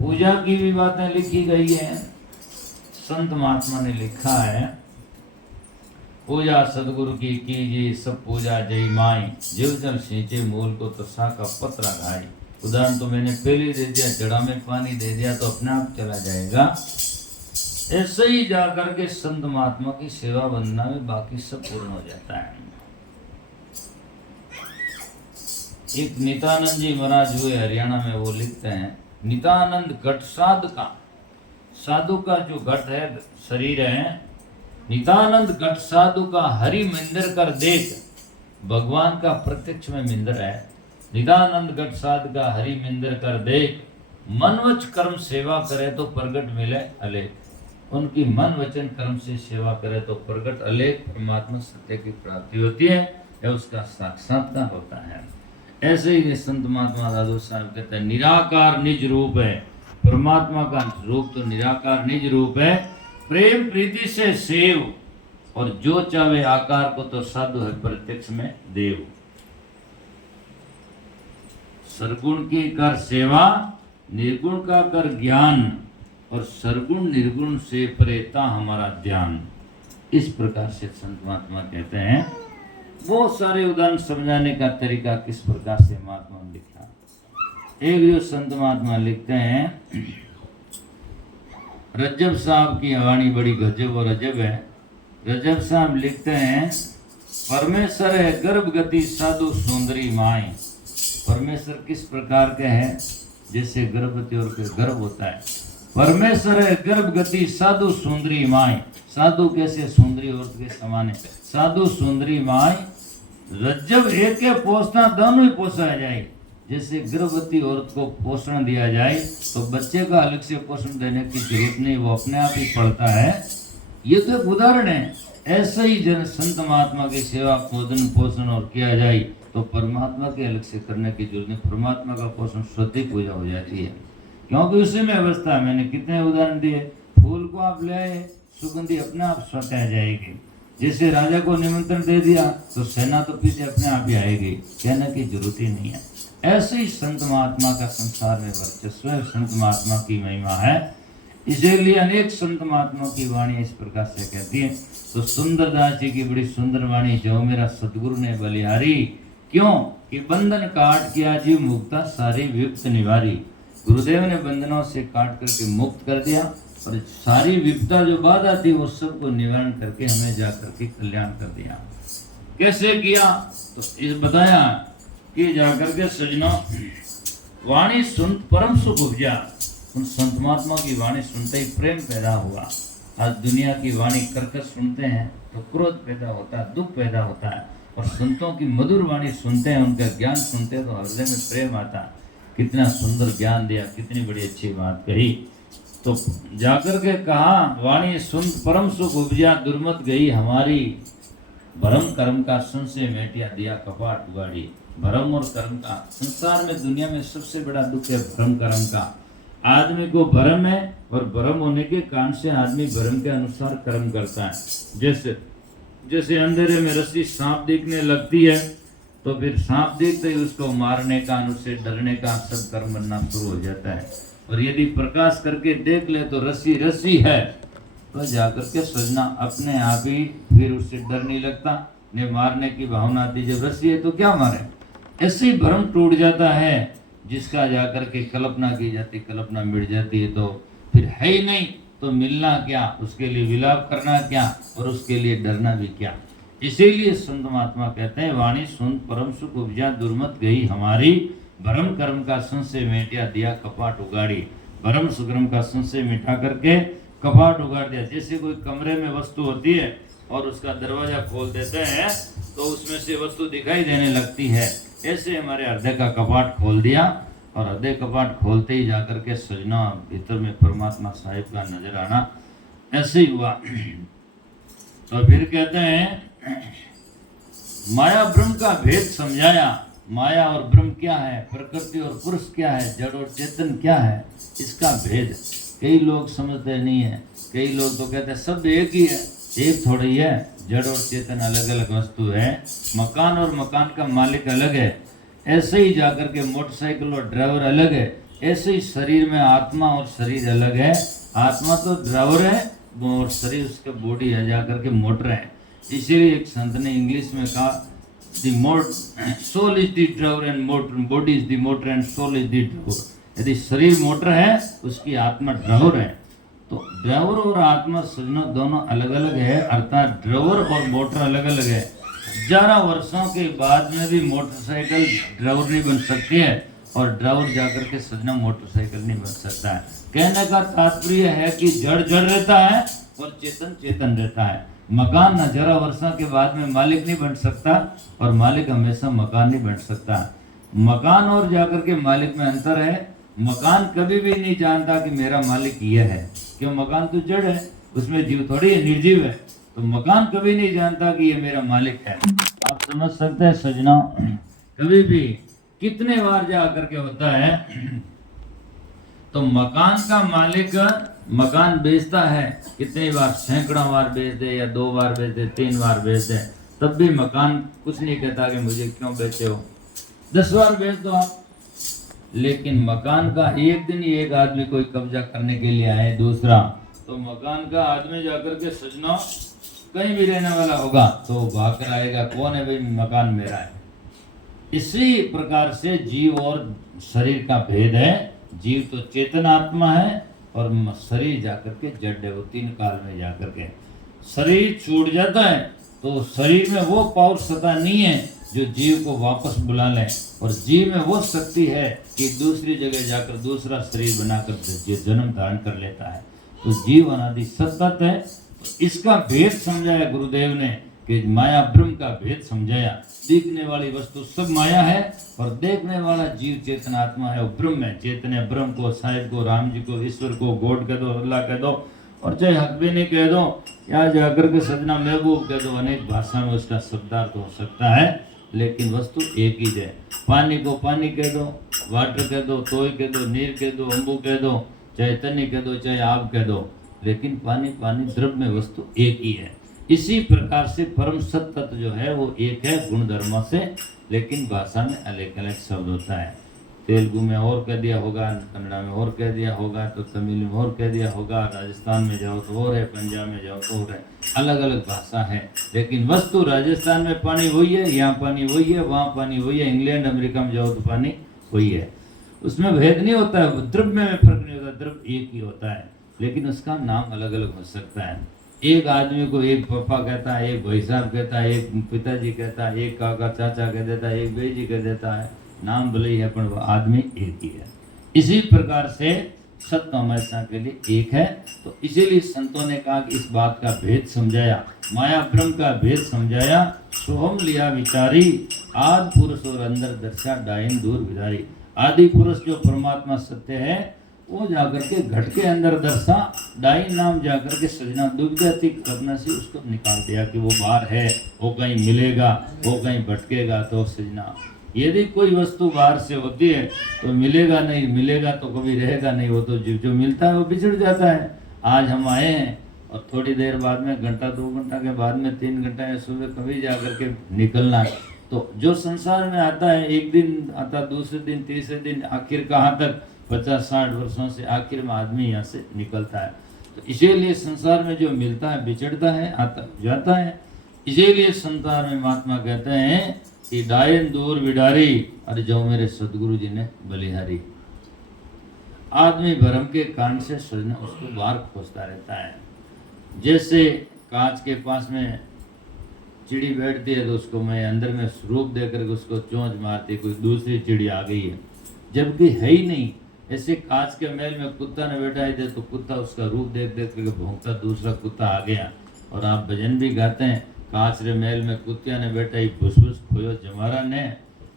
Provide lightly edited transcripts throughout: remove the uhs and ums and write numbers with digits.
पूजा की भी बातें लिखी गई है। संत महात्मा ने लिखा है, पूजा सदगुरु की कीजिए सब पूजा जय माई, जीव जल सींचे मूल को तसा का पत्रा घाई। उदाहरण तो मैंने पहले दे दिया, जड़ा में पानी दे दिया तो अपने आप चला जाएगा। ऐसे ही जाकर के संत महात्मा की सेवा वंदना में बाकी सब पूर्ण हो जाता है। एक नित्यानंद जी महाराज हुए हरियाणा में, वो लिखते हैं, नित्यानंद घट साधु का, साधु का जो घट है शरीर है, नित्यानंद घट साधु का हरि मंदिर कर देख, भगवान का प्रत्यक्ष में मंदिर है। नित्यानंद घट साधु का हरि मंदिर कर देख, मन वच कर्म सेवा करे तो प्रगट मिले अलेख। उनकी मन वचन कर्म से सेवा करे तो प्रगट अलेख परमात्मा सत्य की प्राप्ति होती है, या उसका साक्षात्कार होता है। ऐसे ही संत महात्मा दादू साहब कहते हैं, निराकार निज रूप है। परमात्मा का रूप तो निराकार निज रूप है, प्रेम प्रीति से सेव, और जो चाहे आकार को तो साधु है प्रत्यक्ष में देव। सरगुण की कर सेवा, निर्गुण का कर ज्ञान, और सरगुण निर्गुण से प्रेता हमारा ध्यान। इस प्रकार से संत महात्मा कहते हैं। बहुत सारे उदाहरण समझाने का तरीका किस प्रकार से महात्मा ने लिखा। एक जो संत महात्मा लिखते हैं, रजब साहब की वाणी बड़ी गजब और अजब है। रजब साहब लिखते हैं, परमेश्वर है गर्भ गति साधु सुंदरी माई। परमेश्वर किस प्रकार के हैं? जैसे गर्भवती और गर्भ होता है। परमेश्वर है गर्भ गति साधु सुंदरी माई। साधु कैसे सुंदरी औरत के समान है। साधु सुंदरी माई रज्जब एक पोषणा दोनों ही पोसा जाए। जैसे गर्भवती औरत को पोषण दिया जाए तो बच्चे का अलग से पोषण देने की जरूरत नहीं, वो अपने आप ही पढ़ता है। ये तो एक उदाहरण है। ऐसे ही जन संत महात्मा की सेवा भोजन पोषण और किया जाए तो परमात्मा के अलग से करने की जरूरत नहीं। परमात्मा का पोषण स्वतः पूजा हो जाती है, क्योंकि उसी में अवस्था है। मैंने कितने उदाहरण दिए। फूल को आप ले आए, सुगंधी अपने आप स्वतः आ जाएगी। जैसे राजा को निमंत्रण दे दिया तो सेना तो पीछे अपने आप ही आएगी, कहने की जरूरत ही नहीं है। ऐसे ही संत महात्मा का संसार में वर्चस्व है, संत महात्मा की महिमा है। इसीलिए अनेक संत महात्मा की वाणी इस प्रकार से कहती है। तो सुंदरदास जी की बड़ी सुंदर वाणी, जो मेरा सदगुरु ने बलिहारी, क्यों कि बंधन काट किया जीव मुक्ता सारी विपत निवारी। गुरुदेव ने बंधनों से काट करके मुक्त कर दिया, और सारी विपदा जो बाधा थी वो सबको निवारण करके हमें जाकर के कल्याण कर दिया। कैसे किया? तो इस बताया कि जाकर के सजना वाणी सुन परम सुख उपजा। उन संत महात्मा की वाणी सुनते ही प्रेम पैदा हुआ। आज दुनिया की वाणी कर्कश सुनते हैं तो क्रोध पैदा होता है, दुख पैदा होता है, और संतों की मधुर वाणी सुनते हैं, उनका ज्ञान सुनते हैं तो हृदय में प्रेम आता है। कितना सुंदर ज्ञान दिया, कितनी बड़ी अच्छी बात कही। तो जाकर के कहा, वाणी सुन परम सुख उपजा, दुर्मत गई हमारी, भरम कर्म का संशय मेटिया दिया कपाट उगाड़ी। भरम और कर्म का संसार में दुनिया में सबसे बड़ा दुख है भरम कर्म का। आदमी को भरम है, और भरम होने के कारण से आदमी भरम के अनुसार कर्म करता है। जैसे जैसे अंधेरे में रस्सी सांप दिखने लगती है तो फिर सांप देखते ही उसको मारने का, उससे डरने का सब कर्म बनना शुरू हो जाता है। और यदि प्रकाश करके देख ले तो रस्सी रस्सी है, तो जाकर के सजना अपने आप ही फिर उससे डर नहीं लगता, ने मारने की भावना आती। जब रस्सी है तो क्या मारे। ऐसे ही भ्रम टूट जाता है, जिसका जाकर के कल्पना की जाती, कल्पना मिट जाती है तो फिर है ही नहीं, तो मिलना क्या, उसके लिए विलाप करना क्या, और उसके लिए डरना भी क्या। इसीलिए संत महात्मा कहते हैं, वाणी सुन परम सुख उपजा, दुर्मत गई हमारी, भरम कर्म का संशय मेटिया दिया कपाट उगाड़ी। भरम सुकर्म का संशय मिटा करके कपाट उगाड़ दिया। जैसे कोई कमरे में वस्तु होती है और उसका दरवाजा खोल देते हैं तो उसमें से वस्तु दिखाई देने लगती है, ऐसे हमारे हृदय का कपाट खोल दिया। और हृदय कपाट खोलते ही जाकर के सजना भीतर में परमात्मा साहिब का नजर आना, ऐसे ही हुआ। तो फिर कहते हैं, माया ब्रह्म का भेद समझाया। माया और ब्रह्म क्या है, प्रकृति और पुरुष क्या है, जड़ और चेतन क्या है, इसका भेद कई लोग समझते नहीं है। कई लोग तो कहते हैं सब एक ही है, एक थोड़ा ही है। जड़ और चेतन अलग अलग वस्तु है, मकान और मकान का मालिक अलग है। ऐसे ही जाकर के मोटरसाइकिल और ड्राइवर अलग है, ऐसे ही शरीर में आत्मा और शरीर अलग है। आत्मा तो ड्राइवर है और शरीर उसके बॉडी है जाकर के मोटर है। इसीलिए एक संत ने इंग्लिश में कहा, the soul is the driver and motor, body is the motor and soul is the driver. यदि शरीर मोटर है, उसकी आत्मा ड्राइवर है। तो ड्राइवर और आत्मा सजनों दोनों अलग अलग है, अर्थात ड्राइवर और मोटर अलग अलग है। 11 वर्षों के बाद में भी मोटरसाइकिल ड्राइवर नहीं बन सकती है और ड्राइवर जाकर के सजना मोटरसाइकिल नहीं बन सकता है। कहने का तात्पर्य है कि जड़ जड़ रहता है और चेतन चेतन रहता है। मकान 11 वर्षों के बाद में मालिक नहीं बन सकता और मालिक हमेशा मकान नहीं बन सकता। मकान और जाकर के मालिक में अंतर है। मकान कभी भी नहीं जानता कि मेरा मालिक यह है, क्यों? मकान तो जड़ है, उसमें जीव थोड़ी है, निर्जीव है। तो मकान कभी नहीं जानता कि ये मेरा मालिक है। आप समझ सकते हैं सजना, कभी भी कितने बार जा करके होता है तो मकान का मालिक मकान बेचता है कितनी बार, सैकड़ों बार बेच दे या 2 बार बेच दे, 3 बार बेच दे, तब भी मकान कुछ नहीं कहता कि मुझे क्यों बेचे हो, 10 बार बेच दो आप। लेकिन मकान का एक दिन ही एक आदमी कोई कब्जा करने के लिए आए दूसरा, तो मकान का आदमी जाकर के सजना कहीं भी रहने वाला होगा तो भाग कर आएगा, कौन है भाई, मकान मेरा है। इसी प्रकार से जीव और शरीर का भेद है। जीव तो चेतन आत्मा है और शरीर जाकर के जड़ है, वो 3 काल में जाकर के। शरीर छूट जाता है तो शरीर में वो पावर सत्ता नहीं है जो जीव को वापस बुला ले, और जीव में वो शक्ति है कि दूसरी जगह जाकर दूसरा शरीर बनाकर जन्म धारण कर लेता है। तो जीव अनादि सतत है। तो इसका भेद समझाया गुरुदेव ने कि माया ब्रह्म का भेद समझाया। दिखने वाली वस्तु सब माया है और देखने वाला जीव चेतन आत्मा है, वो ब्रह्म है। चेतन है, ब्रह्म को, साहिब को, राम जी को, ईश्वर को, गॉड कह दो, अल्लाह कह दो, और चाहे हक भी नहीं कह दो या जाकर के सजना महबूब कह दो, अनेक भाषा में उसका शब्दार्थ हो सकता है, लेकिन वस्तु एक ही है। पानी को पानी कह दो, वाटर कह दो, तोय कह दो, नीर कह दो, अम्बू कह दो, चाहे तनी कह दो, चाहे आग कह दो, लेकिन पानी पानी द्रव्य में वस्तु एक ही है। इसी प्रकार से परम सत्य तत्व जो है वो एक है गुण धर्म से, लेकिन भाषा में अलग अलग शब्द होता है। तेलुगु में और कह दिया होगा, कन्नड़ा में और कह दिया होगा, तो तमिल में और कह दिया होगा, राजस्थान में जाओ तो और है, पंजाब में जाओ तो और है, अलग अलग भाषा है। लेकिन वस्तु राजस्थान में पानी वही है, यहाँ पानी वही है, वहाँ पानी वही है, इंग्लैंड अमेरिका में जाओ तो पानी वही है। उसमें भेद नहीं होता है, द्रव्य में फर्क नहीं होता, द्रव्य एक ही होता है, लेकिन उसका नाम अलग अलग हो सकता है। एक आदमी को एक पापा कहता है, एक भाई साहब कहता है, एक पिताजी कहता है, एक काका चाचा कह देता है, एक बेजी कह देता है, नाम भले ही है पर वह आदमी एक ही है। इसी प्रकार से सत्य हमेशा के लिए एक है। तो इसीलिए संतों ने कहा कि इस बात का भेद समझाया, माया ब्रह्म का भेद समझाया। सोहम लिया विचारी, आदि पुरुष और अंदर दर्शा डाइन दूर विदारी। आदि पुरुष जो परमात्मा सत्य है वो जाकर के घट के अंदर दर्शा, डाइन नाम जाकर के सजना दुर्गति करने से उसको निकाल दिया कि वो बाहर है, वो कहीं मिलेगा, वो कहीं भटकेगा। तो सजना यदि कोई वस्तु बाहर से होती है तो मिलेगा नहीं, मिलेगा तो कभी रहेगा नहीं, वो तो जो मिलता है वो बिछड़ जाता है। आज हम आए हैं और थोड़ी देर बाद में, घंटा 2 घंटा के बाद में, 3 घंटा या सुबह कभी जा कर के निकलना है। तो जो संसार में आता है, एक दिन आता, दूसरे दिन, तीसरे दिन, आखिर कहाँ तक 50-60 वर्षों से आखिर में आदमी यहाँ से निकलता है। तो इसीलिए संसार में जो मिलता है बिछड़ता है, आता जाता है। इसीलिए संसार में महात्मा कहते हैं कि डायन दूर विडारी, अरे जो मेरे सदगुरु जी ने बलिहारी। आदमी भरम के कांड से सजना उसको बाहर खोजता रहता है। जैसे कांच के पास में चिड़ी बैठती है तो उसको मैं अंदर में रूप देकर उसको चोंच मारती, कोई दूसरी चिड़ी आ गई है, जबकि है ही नहीं। ऐसे कांच के महल में कुत्ता ने बैठाए थे तो कुत्ता उसका रूप देख देख करके भौंकता, दूसरा कुत्ता आ गया। और आप भजन भी गाते हैं, कांच रे महल में कुत्तिया ने बैठाई, फुसफुस खोयो जमारा ने,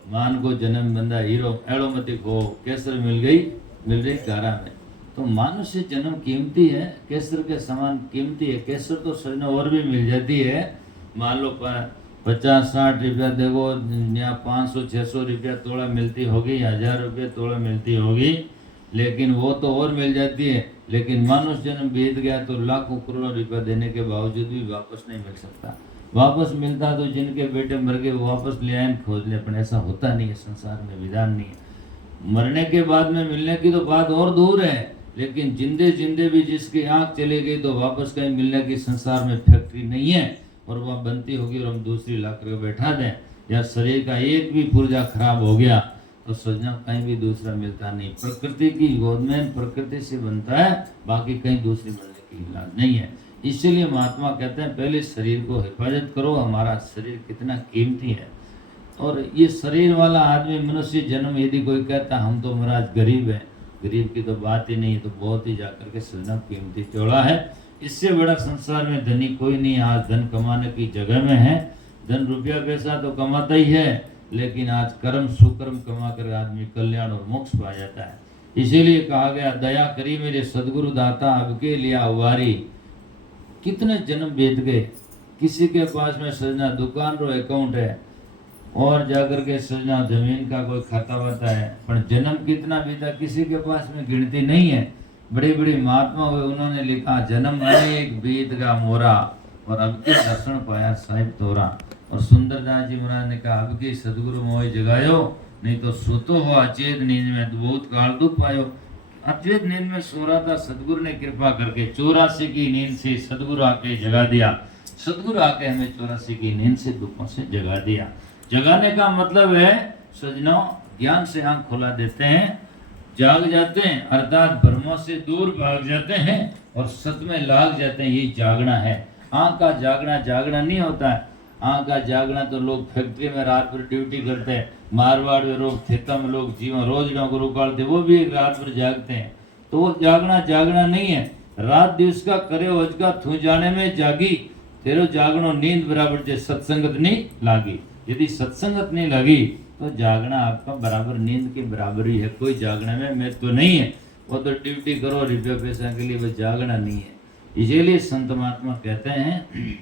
मान को जन्म बंदा हीरो, एड़ोमती को केसर मिल रही गारा में। तो मानुष्य जन्म कीमती है, केसर के समान कीमती है। केसर तो सजना और भी मिल जाती है, मान लो 50-60 रुपया देखो, यहाँ 500-600 रुपया तोड़ा मिलती होगी, 1000 रुपये तोड़ा मिलती होगी, लेकिन वो तो और मिल जाती है। लेकिन मनुष्य जन्म बीत गया तो लाखों करोड़ों रुपया देने के बावजूद भी वापस नहीं मिल सकता। वापस मिलता तो जिनके बेटे मर गए वो वापस ले आए, खोज ले, पर ऐसा होता नहीं है, संसार में विधान नहीं है। मरने के बाद में मिलने की तो बात और दूर है, लेकिन जिंदे जिंदे भी जिसकी आंख चली गई तो वापस कहीं मिलने की संसार में फैक्ट्री नहीं है, और वह बनती होगी और हम दूसरी ला कर बैठा दें। या शरीर का एक भी पुर्जा खराब हो गया तो सजना कहीं भी दूसरा मिलता नहीं। प्रकृति की गोद में प्रकृति से बनता है, बाकी कहीं दूसरी मिलने की इलाज नहीं है। इसीलिए महात्मा कहते हैं पहले शरीर को हिफाजत करो। हमारा शरीर कितना कीमती है, और ये शरीर वाला आदमी मनुष्य जन्म यदि कोई कहता हम तो महाराज गरीब है, गरीब की तो बात ही नहीं है, तो बहुत ही जाकर के सजना कीमती चौड़ा है। इससे बड़ा संसार में धनी कोई नहीं। आज धन कमाने की जगह में है, धन रुपया पैसा तो कमाता ही है, लेकिन आज कर्म सुकर्म कमा कर आदमी कल्याण और मोक्ष पा जाता है। इसीलिए कहा गया दया करी मेरे सदगुरु दाता अब के लिया उबारी। कितने जन्म बीत गए, किसी के पास में सजना दुकान रो अकाउंट है, और जाकर के सजना जमीन का कोई खाता वाता है, पर जन्म कितना बीता किसी के पास में गिनती नहीं है। बड़े बड़े महात्मा हुए, उन्होंने लिखा जन्म अनेक बीत का मोरा, और अब के दर्शन पाया साहिब तोरा। और सुंदरदास जी महाराज ने कहा अब के सदगुरु मोह जगायो, नहीं तो सोतो हो अचेत नींद में तो बहुत काल दुख पायो। अचेत नींद में सो रहा था, सदगुरु ने कृपा करके 84 की नींद से सदगुरु आके जगा दिया। सदगुरु आके हमें 84 की नींद से दुखों से जगा दिया। जगाने का मतलब है सजनों ज्ञान से आंख खुला देते हैं, जाग जाते हैं, अर्थात भ्रमों से दूर भाग जाते हैं और सत्य में लाग जाते हैं। ये जागना है। आंख का जागना जागना नहीं होता है। आंख का जागना तो लोग फैक्ट्री में रात भर ड्यूटी करते हैं, मारवाड़ में लोग, खेतों में लोग जीवन रोजगार को रुकालते, वो भी एक रात भर जागते हैं, तो वो जागना जागना नहीं है। रात दिवस का करे वज का थू जाने में जागी, तेरो जागनो नींद बराबर जे सत्संगत नहीं लागी। यदि सत्संगत नहीं लगी तो जागना आपका बराबर नींद के बराबर ही है। कोई जागने में मैं तो नहीं है, वो तो ड्यूटी करो रुपया पैसा के लिए, वो जागना नहीं है। इसीलिए संत महात्मा कहते हैं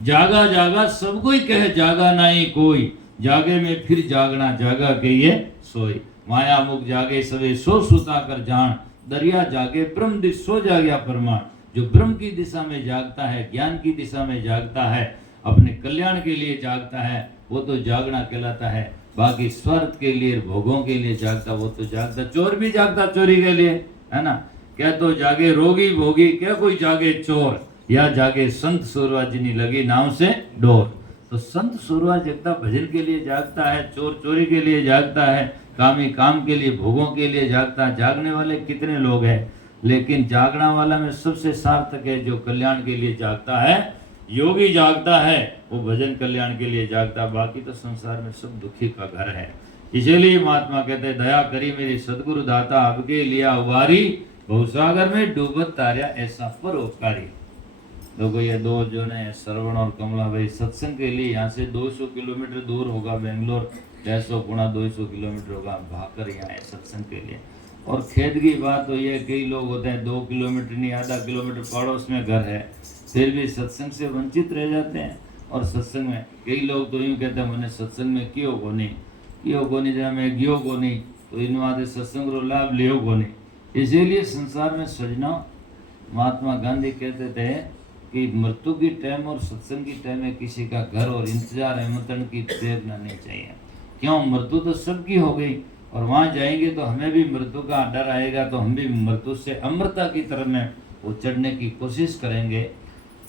जागा जागा सब कोई कहे जागा नहीं कोई, जागे में फिर जागना जागा के ये सोई। माया मुख जागे सवे सो सुता कर जान, दरिया जागे ब्रह्म दिश सो जागया परमाण। जो ब्रह्म की दिशा में जागता है, ज्ञान की दिशा में जागता है, अपने कल्याण के लिए जागता है, वो तो जागना कहलाता है। बाकी स्वार्थ के लिए भोगों के लिए जागता वो तो जागता। चोर भी जागता चोरी के लिए, है ना। क्या तो जागे रोगी भोगी, क्या कोई जागे चोर, या जागे संत सूरवा जिनी लगी नाव से डोर। तो संत सूरवा जगता भजन के लिए जागता है, चोर चोरी के लिए जागता है, कामी काम के लिए भोगों के लिए जागता है। जागने वाले कितने लोग हैं, लेकिन जागना वाला में सबसे सार्थक है जो कल्याण के लिए जागता है। योगी जागता है, वो भजन कल्याण के लिए जागता, बाकी तो संसार में सब दुखी का घर है। इसीलिए महात्मा कहते हैं दया करी मेरी सदगुरु दाता अब के लिया उबारी, भवसागर में डूबत तारिया ऐसा परोपकारी। देखो ये दो जो ने श्रवण और कमला भाई सत्संग के लिए यहाँ से 200 किलोमीटर दूर होगा बेंगलोर, 150 गुणा 200 किलोमीटर होगा, भागकर यहाँ है सत्संग के लिए। और खेद की बात तो ये कई लोग होते हैं 2 किलोमीटर नहीं आधा किलोमीटर पड़ोस में घर है, फिर भी सत्संग से वंचित रह जाते हैं। और सत्संग में कई लोग तो यूँ कहते हैं मैंने सत्संग में कियो कोनी जरा मैं गियो कोनी, तो इन वादे सत्संग रो लाभ लियो कोनी। इसीलिए संसार में सजना महात्मा गांधी कहते थे कि मृत्यु की टाइम और सत्संग की टाइम में किसी का घर और इंतजार आमंत्रण की प्रेरणा नहीं चाहिए। क्यों, मृत्यु तो सबकी हो गई, और वहाँ जाएंगे तो हमें भी मृत्यु का डर आएगा, तो हम भी मृत्यु से अमृता की तरफ में वो चढ़ने की कोशिश करेंगे।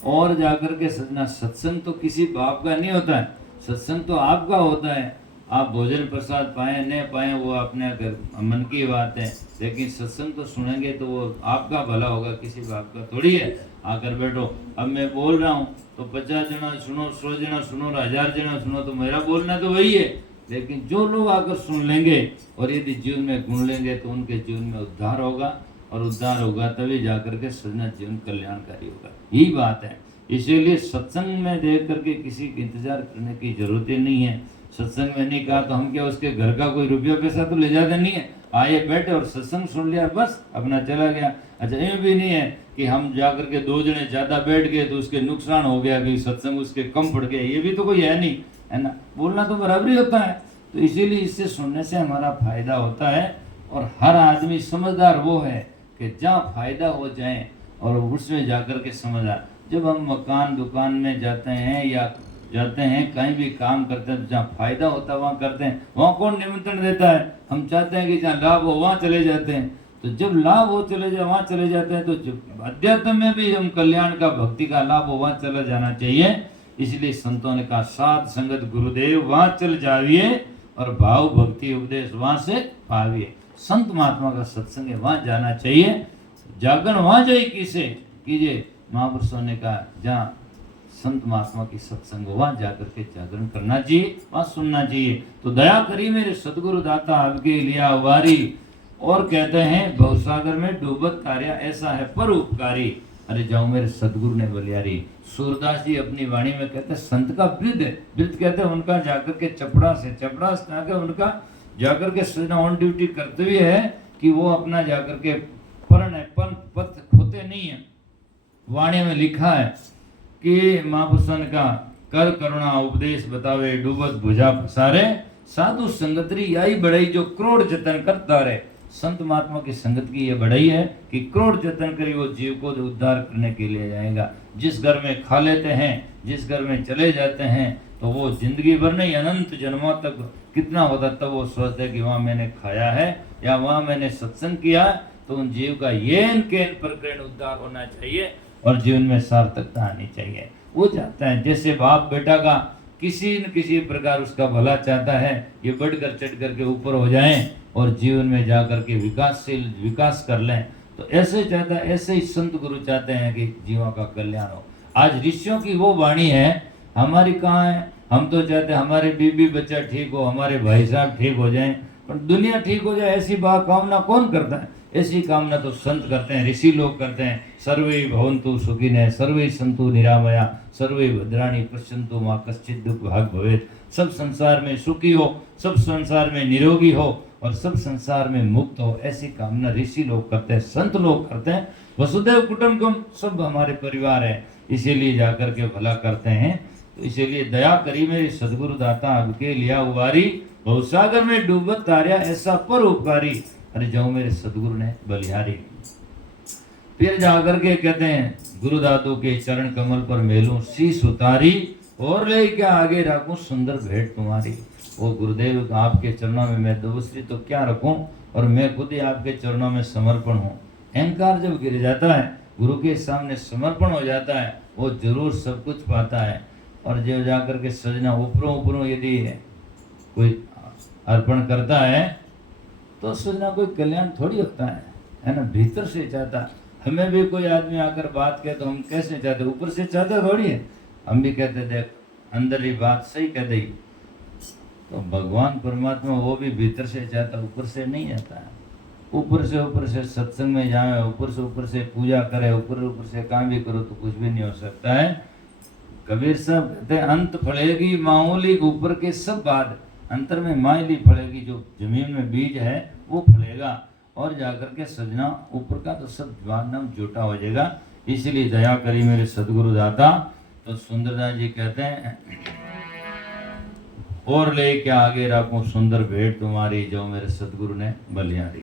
और जाकर के सजना सत्संग तो किसी बाप का नहीं होता है, सत्संग तो आपका होता है। आप भोजन प्रसाद पाएं न पाएं वो अपने घर मन की बात है, लेकिन सत्संग तो सुनेंगे तो वो आपका भला होगा, किसी बाप का थोड़ी है। आकर बैठो, अब मैं बोल रहा हूँ तो 50 जना सुनो, 100 जना सुनो, 1000 जना सुनो, तो मेरा बोलना तो वही है। लेकिन जो लोग आकर सुन लेंगे और यदि जीवन में गुण लेंगे तो उनके जीवन में उद्धार होगा, और उद्धार होगा तभी जाकर के सजना जीवन कल्याणकारी होगा। यही बात है। इसीलिए सत्संग में देख करके किसी का इंतजार करने की जरूरत ही नहीं है। सत्संग में नहीं कहा तो हम क्या उसके घर का कोई रुपया पैसा तो ले जाते नहीं है, आए बैठे और सत्संग सुन लिया बस अपना चला गया। अच्छा ये भी नहीं है कि हम जाकर के 2 जने ज्यादा बैठ गए तो उसके नुकसान हो गया कि सत्संग उसके कम पड़ गया, ये भी तो कोई है नहीं, है ना। बोलना तो बराबर ही होता है। तो इसीलिए इससे सुनने से हमारा फायदा होता है। और हर आदमी समझदार वो है कि जहाँ फायदा हो जाए और उसमें जाकर के समझदार। जब हम मकान दुकान में जाते हैं या जाते हैं, कहीं भी काम करते हैं तो जहाँ फायदा होता है वहाँ करते हैं। वहाँ कौन निमंत्रण देता है? हम चाहते हैं कि जहाँ लाभ हो वहाँ चले जाते हैं। तो जब लाभ हो चले जाए वहाँ चले जाते हैं, तो अध्यात्म में भी हम कल्याण का, भक्ति का लाभ हो वहाँ चला जाना चाहिए। इसलिए संतों ने कहा साध संगत गुरुदेव वहाँ चल जाइए और भाव भक्ति उपदेश वहाँ से पाविए। संत महात्मा का सत्संग है, वहाँ जाना चाहिए। जागरण वहाँ जाइए किसे कीजिए, महापुरुषों ने कहा जहाँ संत महात्मा की सत्संग वहाँ जाकर के जागरण करना चाहिए, वहाँ सुनना चाहिए। तो दया करी मेरे सदगुरु दाता आपके लिया उबारी, और कहते हैं भवसागर में डूबत तारिया ऐसा है पर उपकारी, अरे जाओ मेरे सदगुरु ने बलियारी। सूरदास जी अपनी वाणी में कहते हैं संत का वृद्ध है, वृद्ध कहते हैं उनका जाकर के चपड़ा से जाकर उनका जाकर के सजना ऑन ड्यूटी कर्तव्य है कि वो अपना जाकर के पथ खोते नहीं है। वाणी में लिखा है कि महापुरुषों का कर करुणा उपदेश बतावे डूबत भुजा पसारे, साधु संगतरी आई बढ़ई जो क्रोड़ जतन करता रहे। संत महात्मा की संगत की ये बढ़ई है कि क्रोड़ जतन करी वो जीव को उद्धार करने के लिए जाएगा। जिस घर में खा लेते हैं, जिस घर में चले जाते हैं, तो वो जिंदगी भर नहीं अनंत जन्मों तक कितना होता, तब वो सोचते हैं कि वहाँ मैंने खाया है या वहाँ मैंने सत्संग किया। तो उन जीव का येन केन प्रकरण उद्धार होना चाहिए और जीवन में सार्थकता आनी चाहिए। वो चाहता है जैसे बाप बेटा का किसी न किसी प्रकार उसका भला चाहता है, ये बढ़कर चढ़ करके ऊपर हो जाएं और जीवन में जाकर के विकास कर लें। तो ऐसे चाहता है, ऐसे ही संत गुरु चाहते हैं कि जीवों का कल्याण हो। आज ऋषियों की वो वाणी है, हमारी कहाँ है? हम तो चाहते हैं हमारे बीबी बच्चा ठीक हो, हमारे भाई साहब ठीक हो जाएं, पर दुनिया ठीक हो जाए ऐसी कामना कौन करता है? ऐसी कामना तो संत करते हैं, ऋषि लोग करते हैं। सर्वे भवन्तु सुखिनः सर्वे सन्तु निरामया सर्वे भद्राणि पश्यन्तु मा कश्चित् दुःख भाग् भवेत्। सब संसार में सुखी हो, सब संसार में निरोगी हो और सब संसार में मुक्त हो, ऐसी कामना ऋषि लोग करते हैं, संत लोग करते हैं। वसुदेव कुटुंबकम, सब हमारे परिवार है, इसीलिए जाकर के भला करते हैं। तो इसीलिए दया करी मेरे सदगुरु दाता आपके लिया उबारी, भवसागर में डूबत तारिया ऐसा पर उपकारी, अरे जाओ मेरे सदगुरु ने बलिहारी। फिर जाकर के कहते हैं गुरु दादू के चरण कमल पर मेलूं शीश उतारी, और ले क्या आगे रखूं सुंदर भेंट तुम्हारी। वो गुरुदेव आपके चरणों में मैं दूसरी तो क्या रखूं, और मैं खुद ही आपके चरणों में समर्पण हूँ। अहंकार जब गिर जाता है, गुरु के सामने समर्पण हो जाता है, वो जरूर सब कुछ पाता है। और जब जाकर के सजना ऊपरों यदि कोई अर्पण करता है तो सजना कोई कल्याण थोड़ी होता है ना, भीतर से चाहता। हमें भी कोई आदमी आकर बात कहे तो हम कैसे चाहते, ऊपर से चाहते थोड़ी है। हम भी कहते देख अंदर ही बात सही कह दी। तो भगवान परमात्मा वो भी भीतर से चाहता, ऊपर से नहीं आता है। ऊपर से सत्संग में जाए, ऊपर से पूजा करे, ऊपर से काम भी करो तो कुछ भी नहीं हो सकता है। कबीर साहब कहते हैं अंत फलेगी मामूली ऊपर के सब बाद, अंतर में मायली फलेगी, जो जमीन में बीज है वो फलेगा और जाकर के सजना ऊपर का तो सब नाम जोटा हो जाएगा। इसलिए दया करी मेरे सदगुरु दाता। तो सुंदरदास जी कहते हैं और ले क्या आगे रखूं सुंदर भेंट तुम्हारी, जो मेरे सदगुरु ने बलिहारी।